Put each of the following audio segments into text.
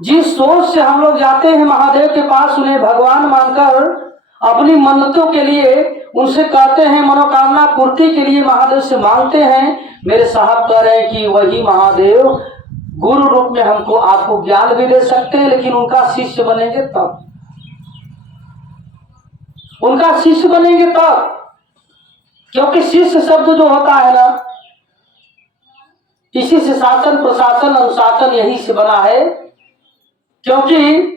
जिस सोच से हम लोग जाते हैं महादेव के पास, उन्हें भगवान मानकर अपनी मन्नतों के लिए उनसे कहते हैं, मनोकामना पूर्ति के लिए महादेव से मांगते हैं, मेरे साहब कह रहे हैं कि वही महादेव गुरु रूप में हमको आपको ज्ञान भी दे सकते हैं, लेकिन उनका शिष्य बनेंगे तब, उनका शिष्य बनेंगे तब। क्योंकि शिष्य शब्द जो होता है ना, इसी से शासन प्रशासन अनुशासन यही से बना है। क्योंकि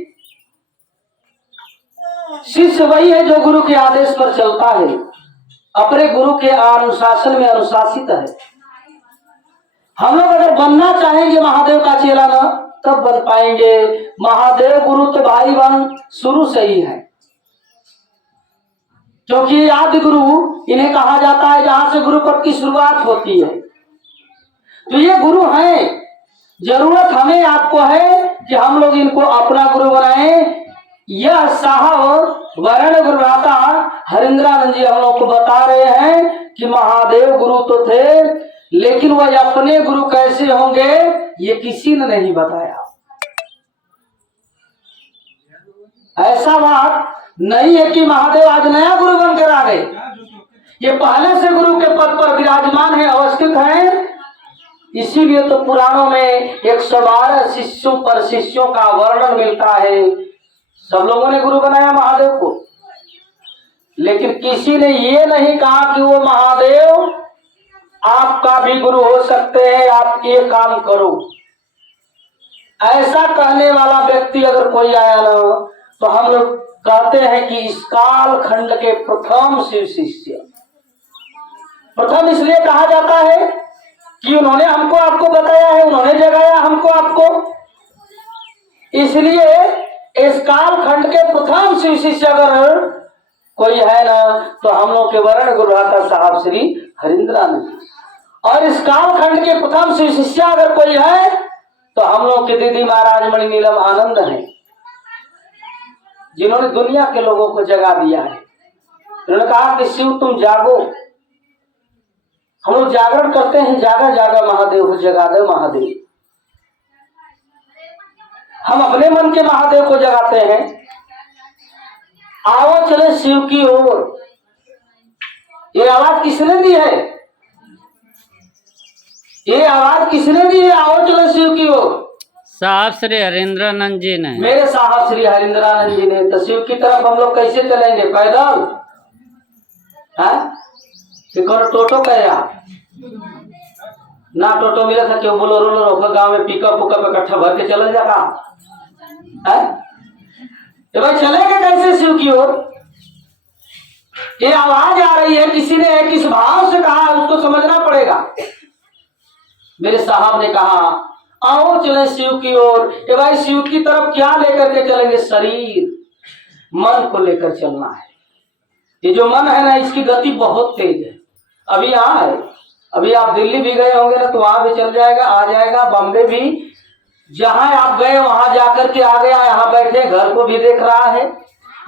शिष्य वही है जो गुरु के आदेश पर चलता है, अपने गुरु के अनुशासन में अनुशासित है। हम लोग अगर बनना चाहेंगे महादेव का चेला ना, तब बन पाएंगे। महादेव गुरु तो भाई बन शुरू से ही है, क्योंकि आदि गुरु इन्हें कहा जाता है, जहां से गुरु पद की शुरुआत होती है। तो ये गुरु हैं। जरूरत हमें आपको है कि हम लोग इनको अपना गुरु बनाएं। यह साहब वर्ण गुरुदाता हरिंद्रानंद जी हम लोग को बता रहे हैं कि महादेव गुरु तो थे, लेकिन वह अपने गुरु कैसे होंगे ये किसी ने नहीं बताया। ऐसा बात नहीं है कि महादेव आज नया गुरु बनकर आ गए, ये पहले से गुरु के पद पर विराजमान है, अवस्थित है। इसीलिए तो पुराणों में 112 शिष्यों पर शिष्यों का वर्णन मिलता है। सब लोगों ने गुरु बनाया महादेव को, लेकिन किसी ने ये नहीं कहा कि वो महादेव आपका भी गुरु हो सकते हैं, आप ये काम करो। ऐसा कहने वाला व्यक्ति अगर कोई आया ना, तो हम लोग कहते हैं कि इस काल खंड के प्रथम शिव शिष्य। प्रथम इसलिए कहा जाता है कि उन्होंने हमको आपको बताया है, उन्होंने जगाया हमको आपको। इसलिए इस काल खंड के प्रथम शिव शिष्य अगर कोई है ना, तो हम लोग के वर्ण गुरुदाता साहब श्री हरिंद्रानंद। और इस काल खंड के प्रथम शिव शिष्य अगर कोई है, तो हम लोग के दीदी महाराज मणि नीलम आनंद है, जिन्होंने दुनिया के लोगों को जगा दिया है। उन्होंने कहा कि शिव तुम जागो। हम लोग जागरण करते हैं, जागा जागा महादेव हो, जगा दे महादेव। हम अपने मन के महादेव को जगाते हैं। आओ चले शिव की ओर। ये आवाज किसने दी है? ये आवाज किसने दी है? आओ चले शिव की ओर। साहब श्री हरिंद्रानंद जी ने, मेरे साहब श्री हरिंद्रानंद जी ने। तो शिव की तरफ हम लोग कैसे चलेंगे? पैदल? कौन टोटो कहेगा ना? टोटो मिला था क्यों? बोलो रोलो रोको गांव में पिकअप उकअप इकट्ठा भर के चल जाता है। भाई चलेंगे कैसे शिव की ओर? ये आवाज आ रही है, किसी ने किस भाव से कहा, उसको समझना पड़ेगा। मेरे साहब ने कहा आओ चले शिव की ओर। ये भाई शिव की तरफ क्या लेकर के चलेंगे? शरीर मन को लेकर चलना है। ये जो मन है ना, इसकी गति बहुत तेज है। अभी यहाँ है, अभी आप दिल्ली भी गए होंगे ना, तो वहां भी चल जाएगा, आ जाएगा। बॉम्बे भी जहां आप गए वहां जाकर के आ गया, यहाँ बैठे घर को भी देख रहा है।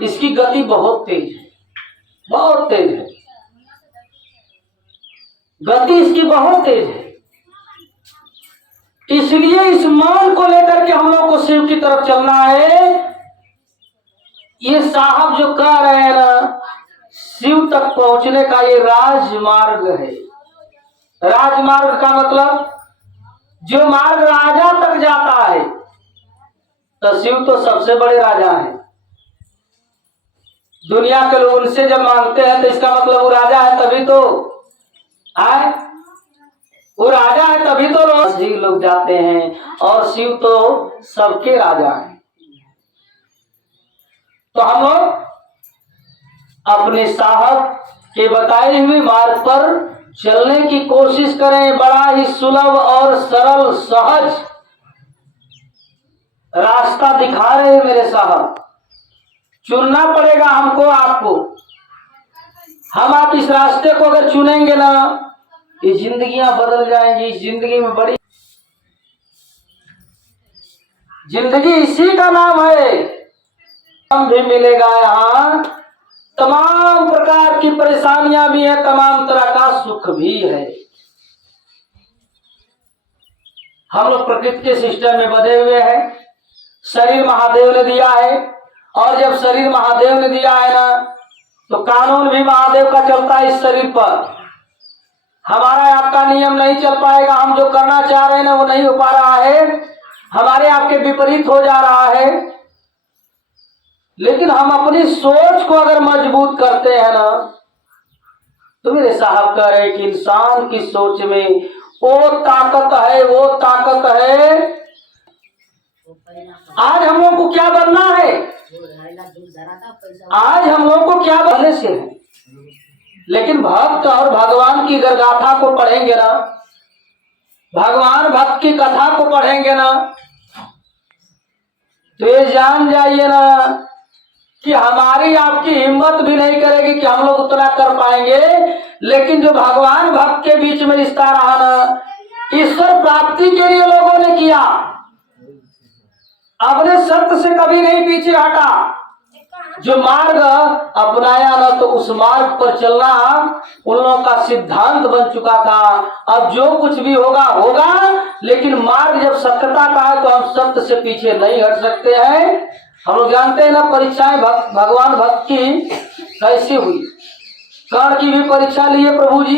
इसकी गति बहुत तेज है, बहुत तेज है, गति इसकी बहुत तेज है। इसलिए इस मन को लेकर के हम लोग को शिव की तरफ चलना है। ये साहब जो कह रहे हैं ना, शिव तक पहुंचने का ये राजमार्ग है। राजमार्ग का मतलब जो मार्ग राजा तक जाता है, तो शिव तो सबसे बड़े राजा हैं। दुनिया के लोग उनसे जब मांगते हैं तो इसका मतलब वो राजा है, तभी तो आए, वो राजा है तभी तो लोग जाते हैं। और शिव तो सबके राजा हैं। तो हम लोग अपने साहब के बताए हुए मार्ग पर चलने की कोशिश करें। बड़ा ही सुलभ और सरल सहज रास्ता दिखा रहे हैं मेरे साहब। चुनना पड़ेगा हमको आपको। हम आप इस रास्ते को अगर चुनेंगे ना, ये जिंदगियां बदल जाएंगी। इस जिंदगी में बड़ी जिंदगी इसी का नाम है। हम भी मिलेगा यहाँ, तमाम प्रकार की परेशानियां भी है, तमाम तरह का सुख भी है। हम लोग प्रकृति के सिस्टम में बंधे हुए हैं। शरीर महादेव ने दिया है, और जब शरीर महादेव ने दिया है ना, तो कानून भी महादेव का चलता है इस शरीर पर। हमारा आपका नियम नहीं चल पाएगा। हम जो करना चाह रहे हैं ना वो नहीं हो पा रहा है, हमारे आपके विपरीत हो जा रहा है। लेकिन हम अपनी सोच को अगर मजबूत करते हैं ना, तो मेरे साहब कह रहे कि इंसान की सोच में वो ताकत है, वो ताकत है। आज हम लोग को क्या बनना है? आज हम लोग को क्या बनने से है? लेकिन भक्त और भगवान की अगर गाथा को पढ़ेंगे ना, भगवान भक्त की कथा को पढ़ेंगे ना, तो ये जान जाइए ना कि हमारी आपकी हिम्मत भी नहीं करेगी कि हम लोग उतना कर पाएंगे। लेकिन जो भगवान भक्त के बीच में रिश्ता रहा ना, ईश्वर प्राप्ति के लिए लोगों ने किया, अपने सत्य से कभी नहीं पीछे हटा। जो मार्ग अपनाया ना, तो उस मार्ग पर चलना उन लोगों का सिद्धांत बन चुका था। अब जो कुछ भी होगा होगा, लेकिन मार्ग जब सत्यता का है तो हम सत्य से पीछे नहीं हट सकते हैं। हम लोग जानते हैं ना परीक्षाएं भगवान भक्त की कैसी हुई। कर्ण की भी परीक्षा लिए प्रभु जी,